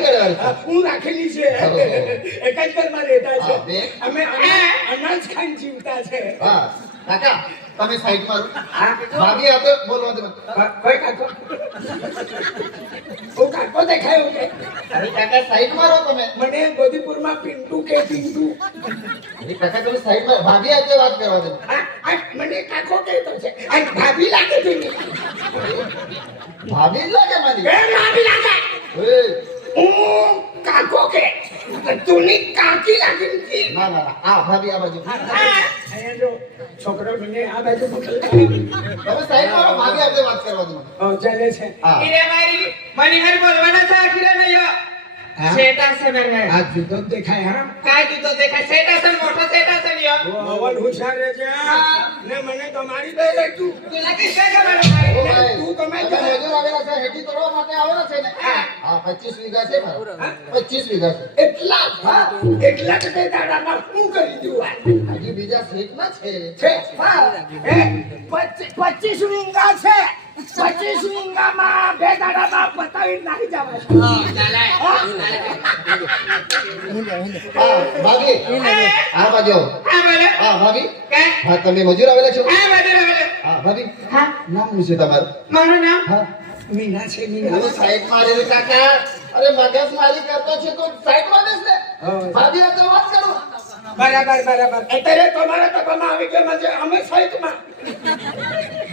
હું રાખેલી છે એક જ ઘરમાં રહેતા છે અમે અનાજ ખાઈને જીવતા છે હા કાકા તમે સાઈડ મારો ભાભી આપે બોલવા દે કોઈ કાકો હું કાકો દેખાયો કે અરે કાકા સાઈડ મારો તમે મને ગોધીપુરમાં પિન્ટુ કે પિન્ટુ અરે કાકા તમે સાઈડ મારો ભાભી આપે વાત કરવા દે મને કાકો કહેતો છે અને ભાભી લાગે છે ભાભી જ લાગે મારી ભાભી લાગે હું કાકો કે તુની કાકી લાગી ના ના આ ભાભી આ બાજુ અહીંયા જો છોકરો મને આ બાજુ મોકલે તમે સાઈડ મારો ભાભી આપે વાત કરવા દો ચાલે છે ઈરે મારી મની હર બોલવાના છે આખીરે નયો સેટા છે મેરે આ જુદો દેખાય હા કાઈ જુદો દેખાય સેટા છે મોટો સેટા છે યો અવલ હુશાર રે છે ને મને તમારી દે રે તું લાગે છે કે મારો તું તમે મજૂર આવેલા છે હેડી તોડવા માટે આવેલા છે ને હા 25 વીઘા છે મારો 25 વીઘા છે એટલા એટલા કે દાડામાં હું કરી દઉં હજી બીજા શેઠ ના છે હા 25 વીંગા છે 25 વીંગામાં બે દાડામાં પતાવી નાખી જવા ભાભી આ બાજુ હા ભાભી હા તમે મજૂર આવેલા છો હા ભાભી હા નામ શું છે તમારું મારું નામ હા મીના છે અરે મીના સાઈડ મારે કાકા અરે મગજ મારી કરતો છે તો સાઈડ માં દેસ ને ભાભી આ તો વાત કરો બરાબર બરાબર અત્યારે તમારા તકમાં આવી ગયા મજે અમે સાઈડમાં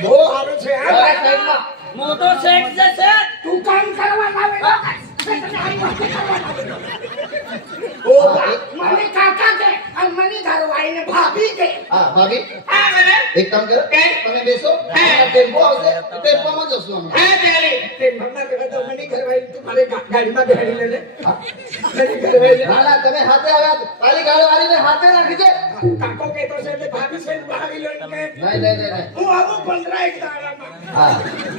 બહુ સારું છે આ સાઈડમાં મોટો સેટ છે સેટ તું કામ કરવા લાવેલો ઓ મને કાકા કે અને મને ઘરવાળીને ભાભી કે હા ભાભી હા મને એક કામ કરો તમે બેસો ટેમ્પો આવશે ટેમ્પોમાં જશું અમે હા ચાલે તે મમ્મા કે તો મને ઘરવાળી તું મારે ગાડીમાં બેહાડી લે મને ઘરવાળી ના ના તમે હાથે આવ્યા તારી ગાડી વાળીને હાથે રાખી દે કાકો કહેતો છે કે ભાભી છે ભાભી લો કે નહીં હું આવું 15 એક દાડામાં હા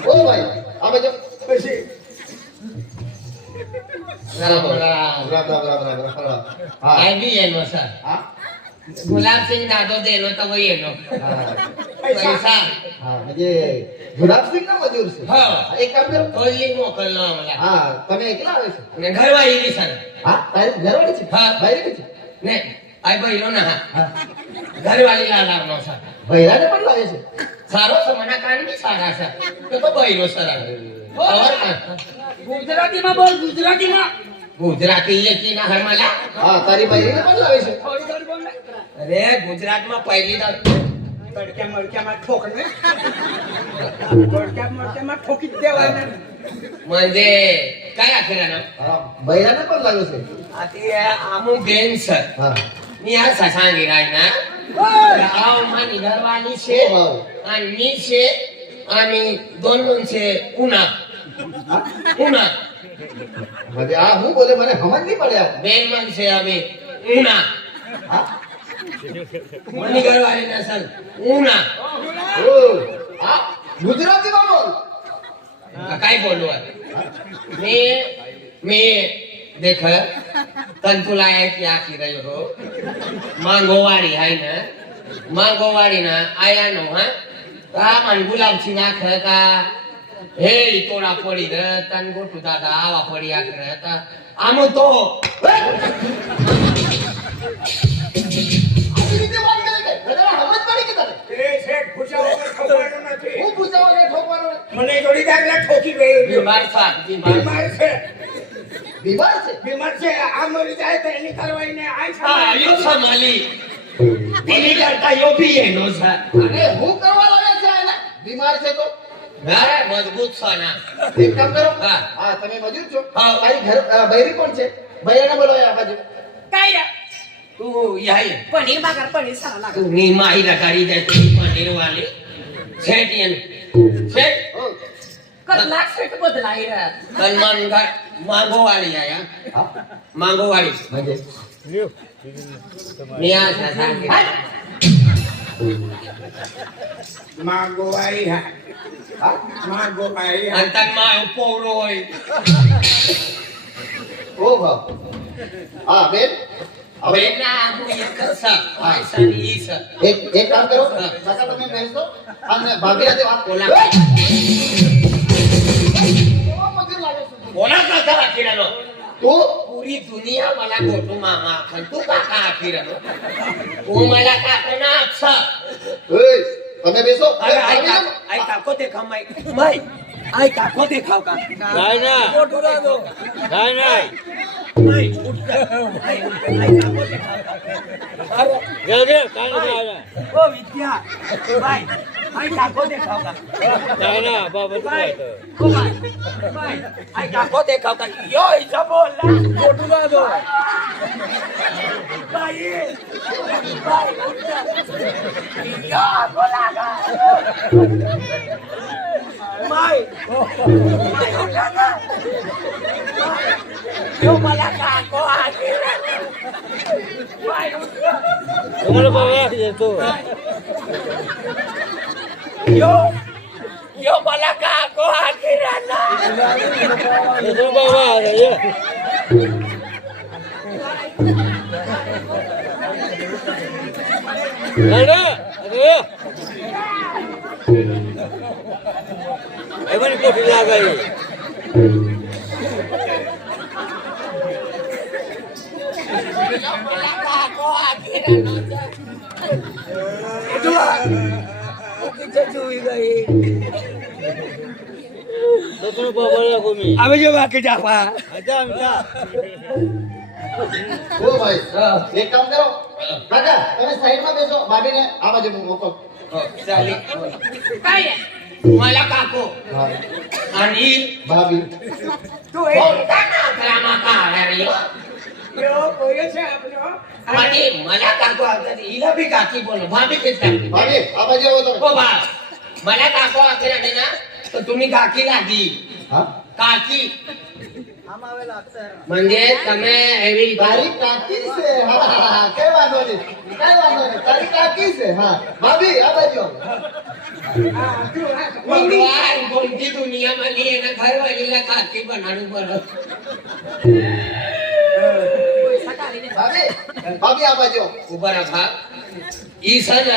ઓ ભાઈ અમે જો પછી બરાબર હા આ બી એનો સર હા ગુલાબસિંહ દાદો દેનો તો વહી એનો પૈસા હા म्हणजे ગુલાબસિંહ ના મજૂર છે હા એક કામ કરો કોઈ મોકલનો મને હા તમે એકલા આવે છે ને ઘરવાળી સર હા તારી ઘરવાળી છે હા. બાયરી છે ને આઈ ભાઈનો ના હા ઘરવાળી લાવવાનો સર બૈરાને પણ લાવે છે સારો છે મને કાન બી સારા છે તો ભાઈનો સર ગુજરાતીમાં બોલ ગુજરાતીમાં ગુજરાતી લેતી ના હરમાલા હા તારી બૈરીને પણ લાવે છે થોડી થોડી બોલ અરે ગુજરાતમાં પહેલી તડક્યા મડક્યામાં ઠોકને તડક્યા ઠોકી જ દેવાના म्हणजे काय आखिरानं હા બૈરાને પણ લાવે છે आता आमू बेन सर હા मी असं सांगे काय ना आव मानी घरवाली शे आणि मी शे आणि दोन शे उन्हा उन्हा म्हणजे આ હું બોલે મને સમજ નહીં પડ્યા बेन मन शे आम्ही उन्हा હા मनी घरवाली ना सर उन्हा ઓ આ ગુજરાતીમાં બોલ काय बोलू मी देख तंतुला की आखी रही हो मांगोवाड़ी है ना मांगोवाड़ी ना आया नो हा रामन गुलाब सिंह आख का हे तोड़ा पड़ी रे तन गोटू दादा आवा पड़ी आख रे का आम तो આવી રીતે વાત કરે કે મને સમજ પડી કે તને એ શેઠ પૂછા વગર ખવડાવવાનું નથી હું પૂછાવા કે ઠોકવાનો મને જોડી દાખલા ઠોકી ગઈ बीमार था बीमार બીમાર છે બીમાર છે બીમાર છે આ મરી જાય તો એની કરવાઈને આ हाँ यो संभाली इन्हीं करता यो भी है नो सर અરે હું કરવા લાગે છે એને બીમાર છે તો अरे मजबूत साना એક કામ કરો હા. હા તમે મજૂર છો હા. તારી ઘર બૈરી કોણ છે બૈરાને બોલાવો આ બાજુ काय रे तू यही पनीर मागर पनीर सारा लागा तू नी माही रकारी दे तू पनीर वाली सेट यन सेट कर लाख सेट बदलाई रे सलमान का मांगो वाली आया હા मांगो वाली म्हणजे मी आज सांगे માંગો આવી હા હા માંગો આવી હા अंतर मा पोरो होय ઓ બાપ હા બેન હવે ના હું એક કરસા આયસા ની ઈસ એક કામ કરો કાકા તમે બેસો અને ભાભી સાથે વાત બોલા. કેવો મજૂર લાગે છે બોલા કાકા રાખીરાનો तू पुरी दुनिया मला गोटू मामा आखन तू काका आखी रहो तू मला काका ना अच्छा ए, તમે બેસો અરે આઈ કાકો દેખાવ માઈ આઈ કાકો દેખાવ કા नाही ना મોટું રાજો नाही नाही માઈ ઉઠ આઈ કાકો દેખાવ અરે गे गे काय नाही ઓ વિદ્યા ભાઈ આઈ કાકો દેખાવ કા नाही ना बाबा तू ભાઈ काय ઓ ભાઈ આઈ કાકો દેખાવ કા યો ઈજા બોલા મોટું રાજો ભાઈ ભાઈ ઉઠ યો બોલા કા માઈ યો मला કાકો આખી ભાઈ तुम्हाला बाबा येतो Yo मला काको आखिराना येतो बाबा ये अरे अरे ए म्हणे कोठी लागाई मला काको आखिराना किती जुई गई तो तुम्ही बाबाला कोमी अबे जो बाकी जापा अच्छा आमचा ઓ ભાઈ એક કામ કરો કાકા તમે સાઈડમાં બેસો ભાભીને આ બાજુ મોકલો चालेल काय मला काको હા आणि ભાભી तू हे क्रामा का रे यो कोई છે આપણો आणि मला काको आता हिला बी काकी बोल भाभी किस काकी ભાભી આ બાજુ આવો તમે ओ बा मला काको आखिराने ना तर तुम्ही काकी लागी હા काकी म्हणजे તમે એવી તારી કાકી છે હા હા કઈ વાંધો નહીં કઈ વાંધો નહીં તારી કાકી છે હા ભાભી આ બાજુ આવો. भगवान कोणती दुनिया मध्ये आहे ना घरवालीला काकी बनाडू बरं ભાભી ભાભી આ બાજુ આવો. उभा राहा ही सण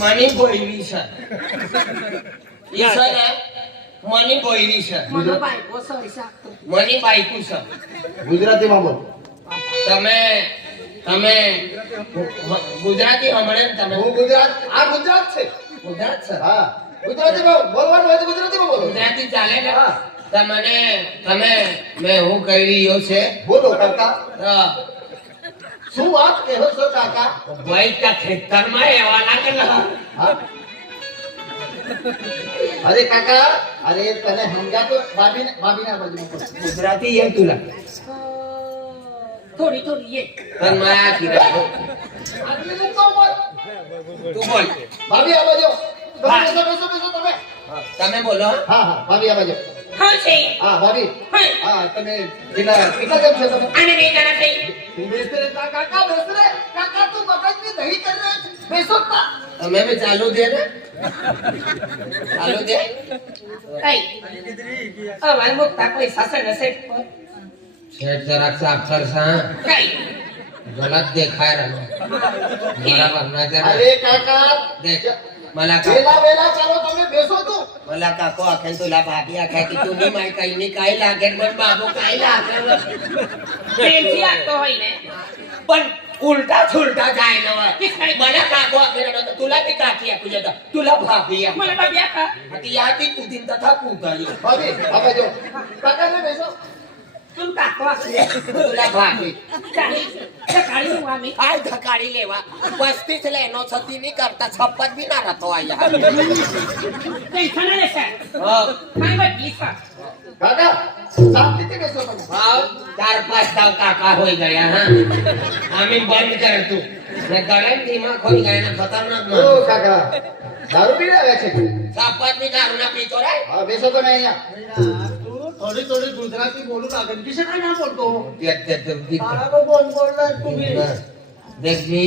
मनी बोईनी सण ही सण मनी बोईनी सण મને ભાઈ ઓસરી સા મની બાઈકુ સણ ગુજરાતીમાં બોલ તમે તમે ગુજરાતી હમણે ને તમે હું ગુજરાત આ ગુજરાત છે ગુજરાત સર હા ગુજરાતીમાં બોલવાનું હોય તો ગુજરાતીમાં બોલો ગુજરાતી ચાલે ને તમને તમે મેં હું કહી રહ્યો છે બોલો કાકા તો શું વાત કહો છો કાકા ભાઈ કા ખેતરમાં રહેવાના કે ના હા? અરે કાકા અરે તને સમજા તો ભાભીને આ બાજુ મોકલો. ગુજરાતી એમ તુલા થોડી થોડી એ તન માયા કીધા આટલી મૂકો બોલ. તું બોલ ભાભી આ બાજુ તમે હા. બેસો બેસો બેસો તમે તમે બોલો હા હા ભાભી આ બાજુ હા છે હા ભાભી હા હા તમે કેટલા કેમ છો તમે અને બે જણા થઈ તું બેસ રે કાકા બેસ રે કાકા તું મગજની દહીં કર રે બેસો તા તમે બી ચાલુ દે ને ચાલુ દે કઈ હવે મુક્તા કોઈ સાસર નસે શેઠ જરાક સાફ કરશા કઈ ગલત દેખાય રહ્યો બરાબર નજર અરે કાકા દેખ मला વેલા का વેલા ચાલો તમે બેસો તું मला काको आखेल तुला भाभी आखे की तुम्ही माय काही नाही काय लागेल पण बाबू काय लागेल પ્રેમથી આગતો હોય ને पण उलटा छुलटा जाय ना मला काको आखेल ना तुला ती काकी आखू जाता तुला भाभी आखे મને બાબી આખા ती यादी कुदीन तथा कुदायो ભાભી આ બાજુ કાકાને બેસો તું કાકો આખલે तुला भाभी ચાલી સકાળી હું આમી काय धकाडी लेवा 35 लेनो छती नहीं करता छप्पत भी ना रहतो आया કઈ ખાને લે સર हाँ કાઈ બાકી સર કાકા શાંતિથી બેસો તમે हाँ 4-5 दाव काका हो गया हाँ आम्ही बंद कर तू मैं गरम दिमाग हो गया ना खतरनाक ઓ माणूस કાકા દારૂ પી રહ્યા છે छप्पत भी दारू ना पीतो रे હા બેસો તમે અહીંયા थोडी थोडी गुजराती बोलू लागेल किसे काय ना बोलतो બોલ બોલના तुम्ही देख जी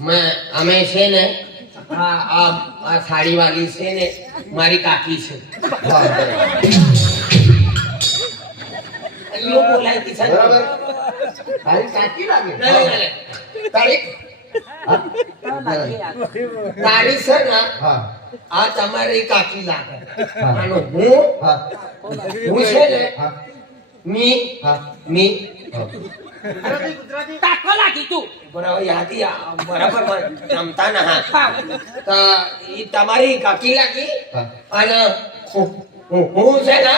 मैं हमें से ने हाँ अब साड़ी वाली से ने मारी काकी से यो बोलाय की सर બરાબર તારી કાકી લાગે તારી તારી છે ને હા આ તમારી કાકી લાગે હા. અને હું હા હું છે ને હા મી હા મી તાકો લાગી તું બરાબર યાદી બરાબર જમતા ના હા હા તો ઈ તમારી કાકી લાગી હા અને હું છે ને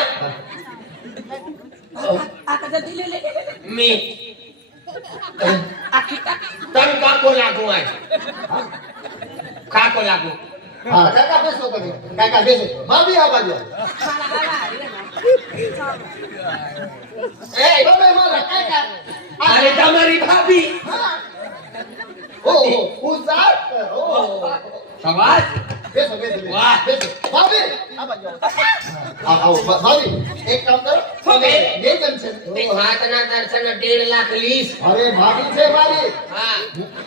આ કદા દિલે લે મી આખી તાકી તન કાકો લાગુ આજ કાકો લાગુ હા કાકા બેસો તમે કાકા બેસો ભાભી આ બાજુ એ તમે મારા કાકા અરે તમારી ભાભી ઓહો ઉસાર ઓહો શાબાશ બેસો બેસો બેસો. વાહ. બેસો ભાભી આ બાજુ આવો ભાભી એક કામ કરો શું કહે? બે જણ છે તું હાથના દર્શન 1.5 લાખ લીસ અરે ભાભી છે મારી હા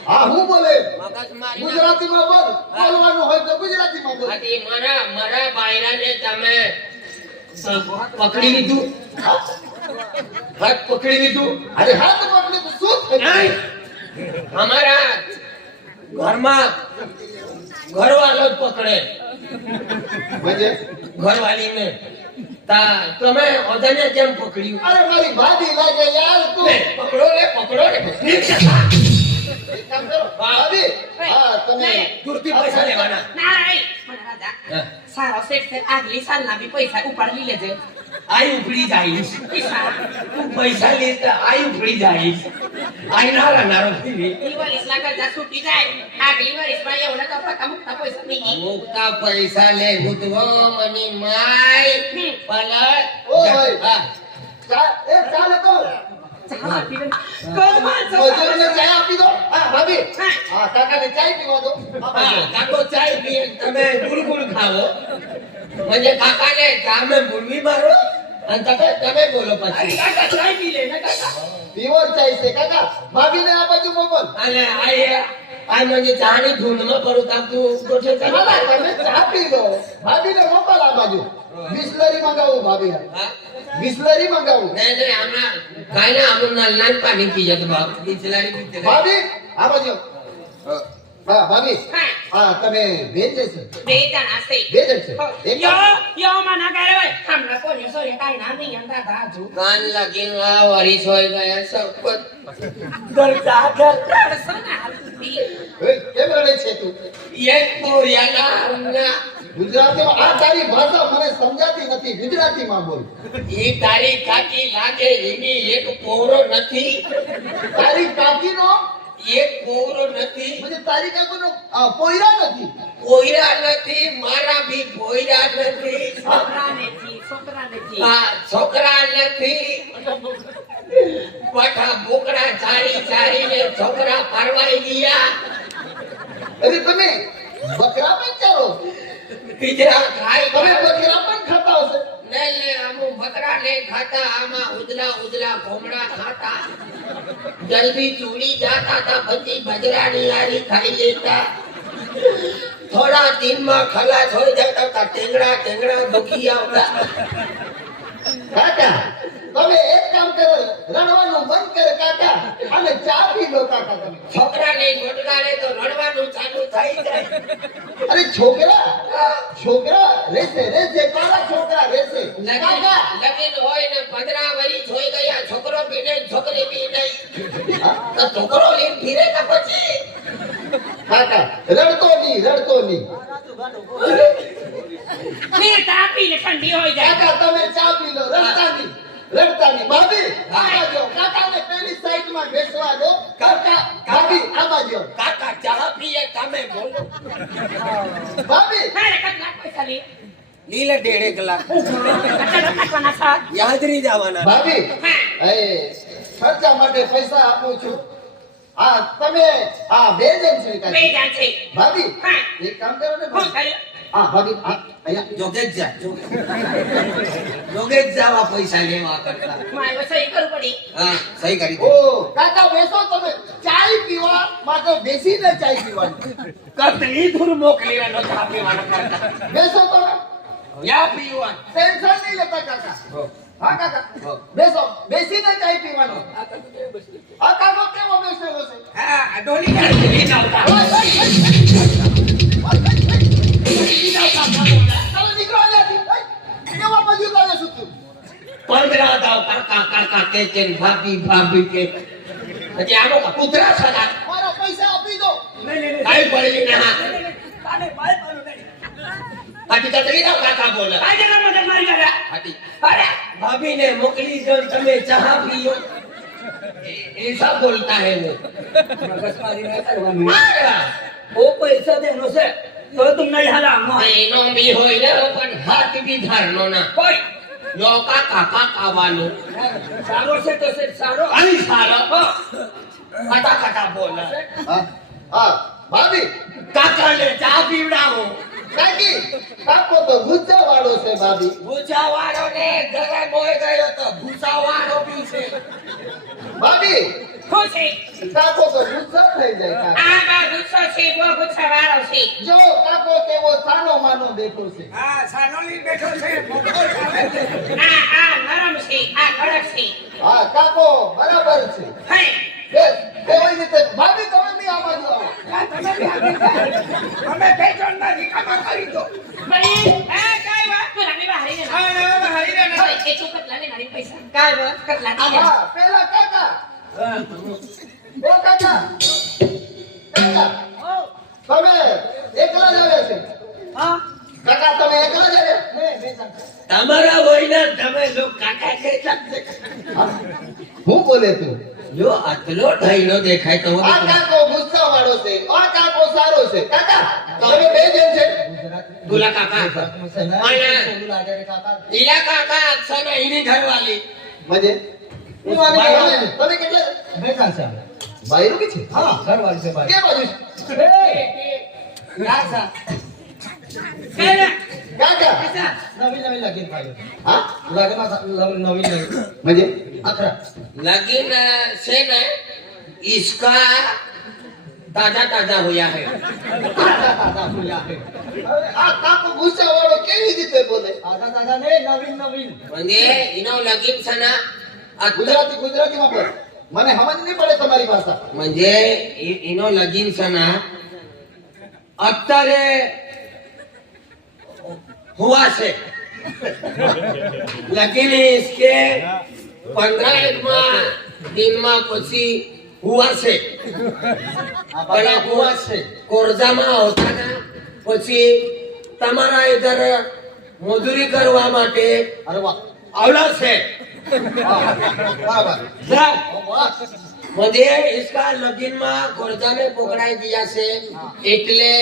હા હું બોલે મગજ મારી ગુજરાતીમાં બોલ બોલવાનું હોય તો ગુજરાતીમાં બોલ આથી મારા બાયરાને તમે પકડી લીધું હાથ પકડી લીધું અરે હાથ પકડી તો શું થાય નહીં અમારા ઘરમાં ઘરવાળો જ પકડે મજે ઘરવાળીને તા તમે ઓજાને કેમ પકડ્યું અરે મારી ભાભી લાગે યાર તું લે, પકડો લે એક કામ કરો ભાભી હા તમે દૂરથી પૈસા લેવાના નહીં મને રાજા હા. સારો સેટ છે આગલી સાલના બી પૈસા ઉપાડી લેજે આઈ ઉપડી જઈશ પૈસા તું પૈસા લેતા આઈ ઉપડી જઈશ આઈ નારો ફીરી દિવાળીસના કરતા છૂટી જાય આગલી વર્ષમાં એવું તો પકા મુકતા પૈસા નહીં મુક્તા પૈસા લે ગુતવો મની માય પલટ ઓય. હા ચાલે તો ચા આપી દે કોમાં મજૂરને ચાય આપી દો હા ભાભી હા કાકાને ચાય પીવા દો આ બાજુ. હા કાકો ચાય પીએ તમે ગુલગુલ ખાવો મને કાકાને ગામે ભૂલવી મારો અને તમે બોલો પછી કાકા ચાય પી લે ને કાકા પ્યોર ચાય છે કાકા ભાભીને આ બાજુ મોકલ અને આ મને ચાની ધૂનમાં પડું તાપ તું ગોઠે ના, તમે ચા પી લો ભાભીને મોકલ આ બાજુ બિસ્લરી મંગાવું ભાભી હા બિસ્લરી મંગાવું નહીં આમાં કાંઈ ના આમ નાન પાણી પી જતો બાપ બિચલારી પીતે ભાભી આ બાજુ હા ભાભી હા હા તમે બેન જશે બે જણા છે બે જણ છે એક યો માના કરે હોય હમણાં કોઈ સોરી કાઈ ના નહીં અંદા દાજુ કાન લાગીને આ વરી સોય ગયા સપત ગરજા ગરજા સના ઓય, કેમ રડે છે તું એક પોરિયાના ગુજરાતીમાં આ તારી ભાષા મને સમજાતી નથી ગુજરાતીમાં બોલ ઈ તારી કાકી લાગે એની એક પોરો નથી તારી કાકીનો એક પોરો નથી મને તારી કાકીનો પોયરા નથી પોયરા નથી મારા બી પોયરા નથી છોકરા નથી આ છોકરા નથી પઠા બોકડા ચારી ચારીને છોકરા ફરવાઈ ગયા અરે તમે બકરા પણ ચારો પિજરા ખાઈ તમે બકરા પણ ખાતા હશે નહીં આમું બકરા નહીં ખાતા આમાં ઉદલા ભોમડા ખાતા જલ્દી ચૂડી જાતા તા પછી બજરાની હારી ખાઈ લેતા થોડા દિનમાં ખલાસ હોય જતા તા ટેંગડા દુખી આવતા કાકા તમે એક કામ કરો રડવાનું બંધ કરે કાકા અને ચા પી લો કાકા તમે છોકરાને ગોટગાડે તો રડવાનું ચાલુ થઈ જાય અરે છોકરા રહેશે કાળા છોકરા રહેશે કાકા લગીન હોય ને 15 વરી જોઈ ગયા છોકરો બી નહીં છોકરી બી નહીં તો છોકરો લઈને ફીરે કે પછી કાકા રડતો નહીં ફીર તાપીને ઠંડી હોય જાય કાકા તમે ચા પી લો રડતા નહીં ભાભી આ જો કાકાને પેલી સાઈડમાં બેસવા દો કાકા ભાભી આ બાજુ કાકા ચા પીએ તમે બોલો ભાભી મારે કેટલા પૈસા લે લીલે 1.5 કલાક કેટલા કાટવાના સાથ યાદરી જવાના ભાભી એ ખર્ચા માટે પૈસા આપું છું તમે બે જણ છે બે કાકા જાણ છે ભાભી હા. એક કામ કરો ને હું ભાભી. કર્યું ભાભી અહીંયા જોગે જ જા જોગે જ જાવા પૈસા લેવા કરતા મારે સહી કરવું પડી હા સહી કરી ઓ કાકા બેસો તમે ચાય પીવા માટે બેસીને ચાય પીવાની કતલી દૂર મોકલી નો ચા પીવાનો કરતા બેસો તમે યા પીવા ટેન્શન નહીં લેતા કાકા હા કાકા હો. બેસો બેસીને ચાય પીવાનો આ કાકો કેવો બેસેલો છે હા ડોલી કાઢી લઈને આવતા ચાલો દીકરો અહીંયાથી. કેવા મજૂર લાગે છે તું 15 દાવ કાકા કે છે ને ભાભી ભાભી કે પછી આનો કૂતરા સદા મારા પૈસા આપી દો. કાઈ પડી ને હા તાને બાય પાડો નહીં હાથી તતરી ના કાકા બોલે આ જન્મ મત મારી ગયા હાથી અરે ભાભીને મોકલી દો તમે ચા પીઓ ऐसा बोलता है वो મગજમારી ન કરવાની ઓ પૈસા દેનો છે તો તું નહીં હલા એનો બી હોય ને પણ હાથ બી ધરનો ના કોઈ યો કાકા કાવાનું સારો છે તો છે સારો આની સારો કાકા કાકા બોલે હા હા ભાભી કાકાને ચા પીવડાવો કાકી કાકો તો ગુસ્સા વાળો છે ભાભી. ભૂસાવાળો ને ઘરે મોય ગયો તો ભૂસાવાળો બી છે ભાભી ખુશી કાકો તો ગુસ્સા થઈ જાય કાકા. આ બા ગુસ્સો છે બહુ ગુસ્સાવાળો છે જો કાકો કેવો સાનો માનો બેઠો છે. હા સાનોલી બેઠો છે મોકલ આવે છે આ નરમ છે આ કડક છે હા કાકો બરાબર છે. હે બેસ એવી રીતે ભાભી તમે બી આ બાજુ આવો. હા, તમે બી આવી જાઓ. અમે બે જણના નિકામાં કરી દો ભાઈ એ કાઈ વાત તું રામી બહારી ને હા ના બહારી ને એ તું કટલા ને મારી પૈસા કાઈ વાત કટલા દે હા પેલા કાકા ઓ કાકા કાકા તમે એકલા જ આવ્યા છે. હા કાકા તમે એકલા જ આવ્યા. તમારા વયના તમે જો કાકા કે શકશે હું બોલે તું? જો આટલો ઢાઈલો દેખાય તો આ કાકો ગુસ્સા વાળો છે, આ કાકો સારો છે. કાકા તમે બે જણ છે. દુલા કાકા ઈલા કાકા અક્ષના ઈની ઘરવાલી મજે હું આને કહેવાય ને. તમે કેટલે બાયરું કે છે? હા ઘરવાળી છે બાયરું. કે બાજુ છે? રાસા કાકા નવી નવી લગીન ભાઈ હા નવી નવી મજે लेकिन से न इसका ताजा ताजा हुआ है આ કાકો ગુસ્સા વાળો કેવી રીતે બોલે? નવીન નવીન म्हणजे इनो लगीन से ना ગુજરાતીમાં બોલ. મને સમજ નહીં પડે તમારી ભાષા. म्हणजे इनो लगीन से ना અત્યારે हुआ से लेकिन इसके 15 दिन में પછી हुआ से પેલા હુआ से કોરજામાં હોતા ના પછી તમારા ઇધર મજૂરી કરવા માટે અરે વાહ આવલા છે બરાબર. વાહ मुझे इसका लगीन में कोरजा में पकड़ाई दिया से એટલે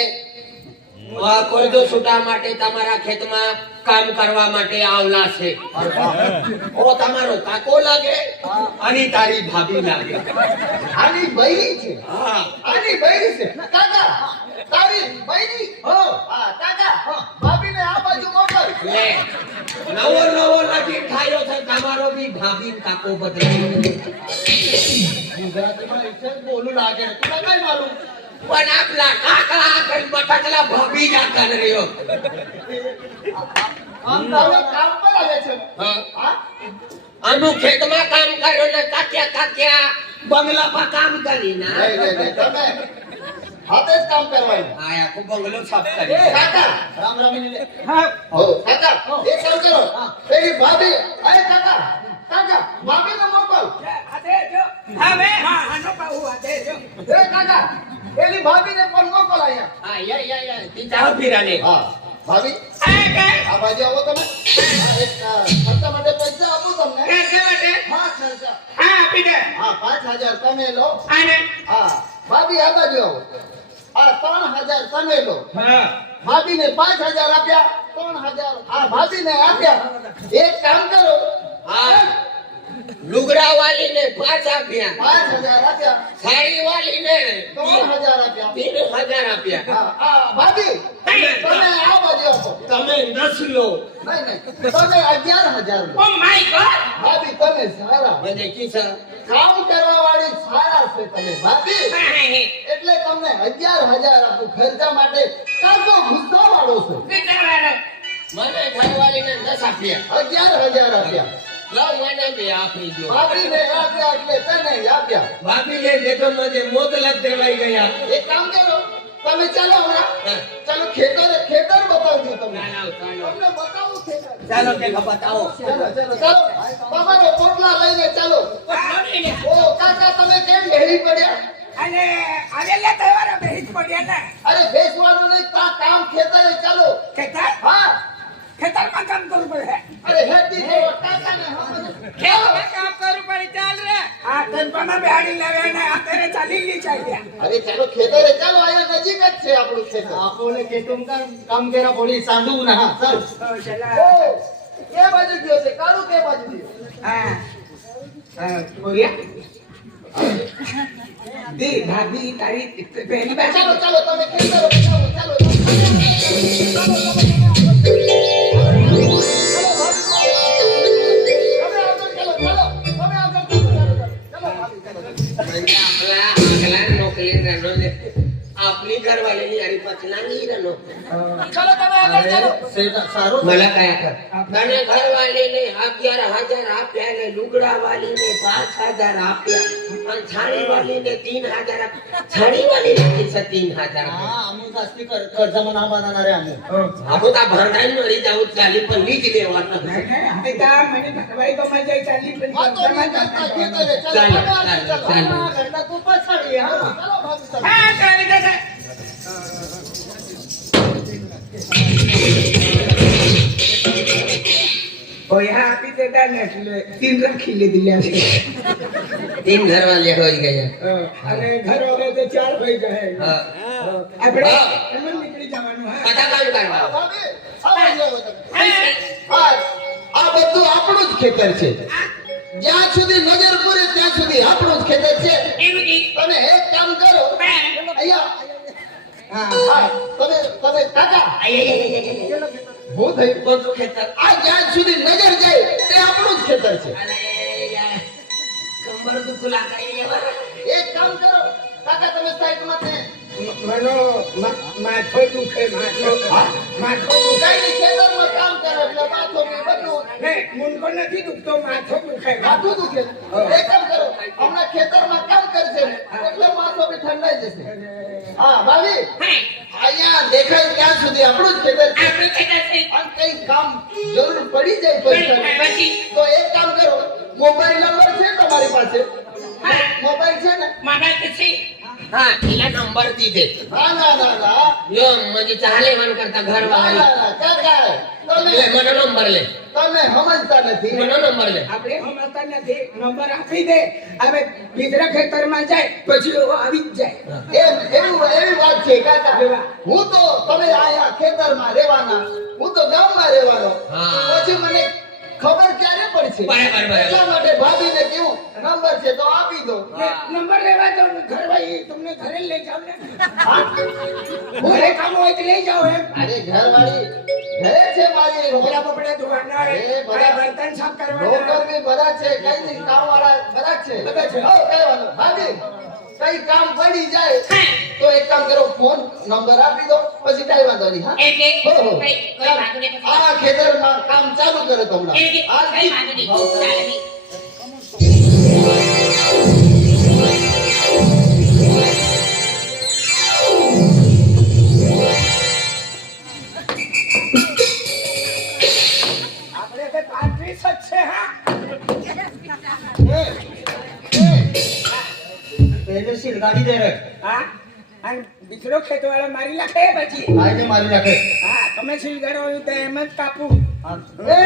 કોરજો છૂટા માટે તમારા ખેતમાં કામ કરવા માટે આવલા છે ઓ તમારો કાકો લાગે અને તારી ભાભી લાગે આની બૈરી છે. હા આની બૈરી છે. કાકા તારી બૈરી. હા કાકા ભાભીને આ બાજુ મોકલ. લે નવો નવો લગીન થાયો છે તમારો બી ભાભી કાકો બદલાઈ ગુજરાતીમાં એટલે જ બોલું લાગે. તું કઈ માલુમ? પણ આપલા કાકા આગળ બટકલા ભાભી જા કર રહ્યો આમ તમે કામ પર આવે છે. હા હા અમુ ખેતમાં કામ કર્યો ને કાક્યા કાક્યા બંગલા પર કામ કરી ના નહીં. તમે હાથે જ કામ કરવાનું. આ આખો બંગલો સાફ કરી કાકા રામ રામી ને હો કાકા એક કામ કરો. પેલી ભાભી અરે કાકા કાકા ભાભીને મોકલ. આ દેજો હવે હા આનો પાઉ આ દેજો એ કાકા પેલી ભાભીને પણ મોકલ અહીંયા. હા યા તી ચાવ પીરાને હા ભાભી આ બાજુ આવો તમે. એક ખર્ચા માટે પૈસા આપું તમને. હા ખર્ચા. હા 5000 તમે લો. હા ભાભી આ બાજુ આવો. આ 3000 તમે લો. ભાભીને 5000 આપ્યા. 3000 આ ભાભીને આપ્યા. એક કામ કરો. હા લુગડા વાલી ને 5 આપ્યા 5000 આપ્યા. સાડી વાલી ને 3000 આપ્યા. 3000 આપ્યા હા આ ભાભી તમે આ બાજુ આપો. તમે 10 લો નહીં તમે 11000 લો. ઓ માય ગોડ ભાભી તમે સારા. મને કીસા કામ કરવા વાળી સારા છે તમે ભાભી. એટલે તમને 11000 આપું ખર્ચા માટે. કાકો ગુસ્સા વાળો છે. મને ઘરવાલી ને 10 આપ્યા 11000 આપ્યા. લો મને બે આપી દો ભાભીને આપ્યા એટલે તને આપ્યા. ભાભી ને દેખો મને મોતલબ દેવાઈ ગયા એક કામ કરો તમે ચાલો હમણાં. હા. ચાલો ખેતર બતાવજો તમને. ચાલો ચાલો તમને બતાવું ખેતર. ચાલો તે બતાવો ચાલો બાબાનો પોટલા લઈને ચાલો. બેહી પડ્યા અને આવેલા તહેવારો બેહી જ પડ્યા ને. અરે બેસવાનું નહીં કામ ખેતરે ચાલો ખેતર હા ખેતરમાં કામ કરવું પડે. અરે હેડી તો કાકાને હમણાં ખેતરમાં કામ કરવું પડે ચાલ રે આ ટેમ્પામાં બેહાડી લાવે ને અત્યારે ચાલી લી ચાલ્યા. અરે ચાલો ખેતરે ચાલો અહીંયા નજીક જ છે આપણું ખેતર આપણને ખેતમ કામ કર્યા પડી સાંધું ના હા સર ઓ કે બાજુ ગયો છે કાળું કે બાજુ ગયો હા હા બોલ્યા દી ભાભી તારી પહેલી વાર ચાલો ચાલો તમે ખેતરો બતાવો ચાલો આગલા નોકરી રનો ને આપની ઘરવાળીની યારી પછલાની રનો ચાલો તમે આગળ ચાલો સારું मला काय कर તને ઘરવાળીને 11,000 આપ્યા ને લુગડા વાલીને 5,000 આપ્યા અને છાણી વાલીને 3,000 છાણી વાલીને 3,000 હા અમુક આસ્તી કરજામાં ના બાંધના રે અમુક આપો તા ભરડાઈ મરી જાઉં ચાલી પણ લીજ લેવાના મને ભરવાઈ તો મજા ચાલી પણ આ તો નહીં કરતા ખેતરે ચાલો ચાલો કરતા તું પછાડી હા ચાલો ભાભી ચાલો હા ચાલી જશે કોઈ હા આપી દેતા ને એટલે 3 રાખી લીધેલા છે. 3 ઘરવાળી હોઈ ગયા અને ઘર વાળો તો 4 થઈ જાય. હા આપણે હા. એમ જ નીકળી જવાનું. હા બધા કામ કરવા ભાભી આવો જાઓ તમે હા આ બધું આપણું જ ખેતર છે જ્યાં સુધી નજર પૂરે ત્યાં સુધી આપણું જ ખેતર છે એનું ઈ તમે એક કામ કરો અહીંયા હા હા તમે કાકા હું થયું બધું ખેતર આ જ્યાં સુધી નજર જાય તે આપણું જ ખેતર છે કમર દુખુ લાગે એક કામ કરો કાકા તમે સાઈડમાં છે મનો માથો દુખે માથો દુખાય. કઈ ખેતરમાં કામ કરો એટલે માથું બી બધું ને મુંડકો નથી દુખતો માથો દુખાય. માથું દુખે એક કામ કરો હમણાં ખેતરમાં કામ કરશે ને એટલે માથું બી ઠંડાઈ જશે હા ભાભી હા અહીંયા દેખાય ત્યાં સુધી આપણું જ ખેતર છે આપણું ખેતર છે અને કઈ કામ જરૂર પડી જાય પૈસાની, પછી તો એક કામ કરો મોબાઈલ નંબર છે તમારી પાસે હા મોબાઈલ છે ને મારા તો છે હા એલા નંબર દીધે ના ના ના ના યો મને ચાલે મન કરતા ના, ઘરવાળી ના, ના, કાકા લે તમે મને નંબર લે તમે સમજતા નથી મને નંબર લે આપણે સમજતા નથી. નંબર આપી દે હવે બીજા ખેતરમાં જાય પછી એવો આવી જ જાય. એવી વાત છે કાકા હું તો તમે આયા ખેતરમાં રહેવાના હું તો ગામમાં રહેવાનો હા. પછી મને ખબર ક્યારે પડશે બરાબર, બરાબર. એટલા માટે ભાભીને કેવું નંબર છે તો આપી દો નંબર લેવા દો ને ઘરવાળી તમને ઘરે લઈ જાવ ને. ઘરે કામ હોય તો લઈ જાઓ એમ. અરે ઘરવાળી ઘરે છે મારી કપડા બપડા ધોવાના એ બધા બર્તન સાફ નોકર કરવાના. બી બધા છે કઈ નહીં કામવાળા બધા છે બધા છે. હો, કઈ વાંધો ભાભી કઈ કામ પડી જાય તો એક કામ કરો ફોન નંબર આપી દો પછી કઈ વાંધો નહીં હા એટલે હો, હો. કઈ વાંધો નહીં આ ખેતરમાં કામ ચાલુ કરે તો હમણાં કઈ વાંધો નહીં ચાલે નહીં આપણે તો 35 જ છે હા. પહેલે સીલ ગાડી દે રે હા અને બીજો ખેતવાળો મારી નાખે પછી. આઈને મારી નાખે હા તમે સીલ કરો તો એમ જ કાપું. એ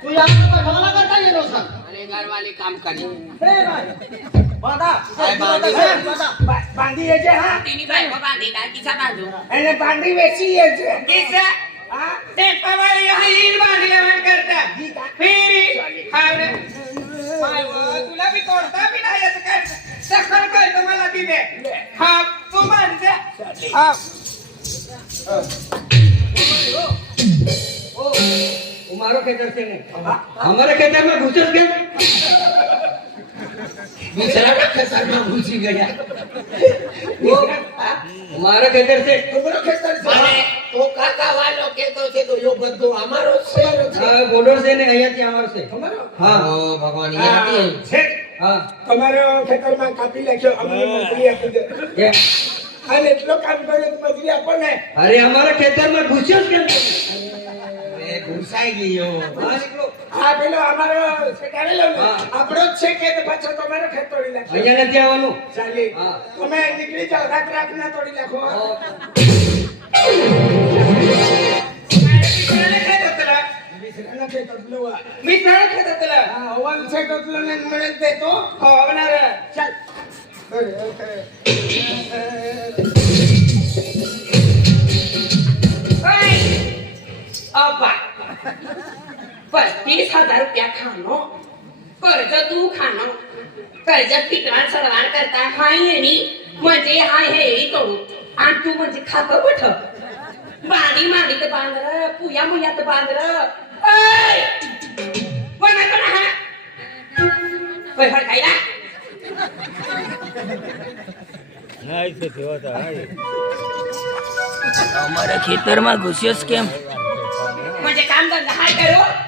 તું યાર ખાવા કરતા એનો સર અને ઘરવાળી કામ કરી એ ભાઈ બાદા બાંધીએ છે હા. તેની ભાઈ બાંધી તા કિસ્સા બાંધો એને બાંધી વેચીએ છે. કિસ્સા હા તે પવાઈ અહીં ઈલ બાંધી લેવા કરતા ફેરી હાવરે तुला भी तोडता भी नाही येत काय सखर काय तुम्हाला दिले हा तू मानते हा મારો ખેતર છે ને અમારા ખેતરમાં ઘૂસસ કેમ બિચારા ખેતરમાં ઘૂસી ગયા મારા ખેતર છે તમારો ખેતર છે. અને તો કાકા વાલો કેતો છે તો યો બધું અમારો જ છે હા બોર્ડર છે ને અહીંયાથી અમારો છે તમારો હા ઓ ભગવાન યાદ છે. હા તમારો ખેતરમાં કાપી નાખ્યો અમને મજૂરી આપી દે. કે અને એટલો કામ કર્યો તો મજૂરી આપો ને. અરે અમારા ખેતરમાં ઘૂસ્યો જ કેમ એ ઘૂસ ઘૂસાઈ ગયો હા નીકળો હા પેલો અમારો શેકાડેલો ને હા. આપણો જ છે કે પાછો તમારો ખેત તોડી નાખશો અહીંયા નથી આવવાનું ચાલી હા. તમે નીકળી જાઓ રાત રાત ના તોડી નાખો હા. મિત્રાને ખેતર તલા વિસરાના ખેત તોડલું આ. મિત્રાને ખેતર તલા હા ઓવલ છે તોડલું ને મળે તે તો આવનાર ચાલ अब्बा 35,000 रुपया खानो कर्ज तू खानो कर्ज पिकणार सरवान करता हाय येणी म्हणजे हाय हे करू आणि तू म्हणजे खात कुठ बांडी मांडीत बांधर पुया मुयात बांधर ऐ कोणा कोणा हा कोण हडकायला અમારા ખેતરમાં ઘુસ્યો કેમ म्हणजे काम धंदा हाय करू